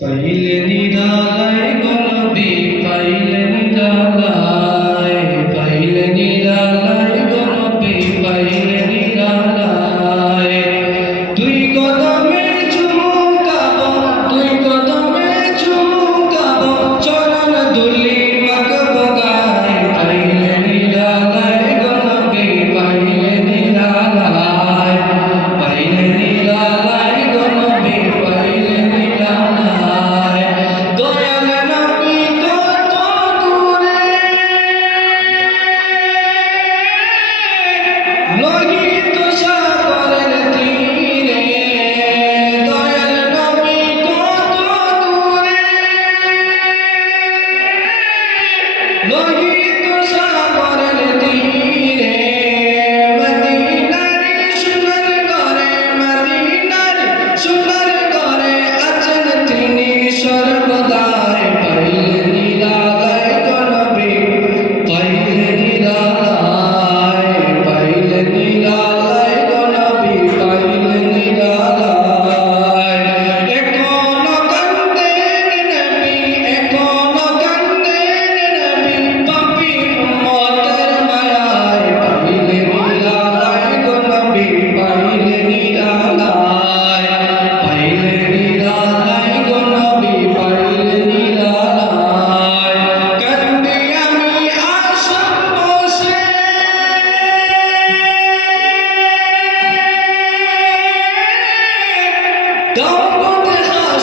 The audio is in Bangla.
পাইলে নিরালায় গলবি পাইলে নিরালায় তো সাগরের তীরে। Don't go to her,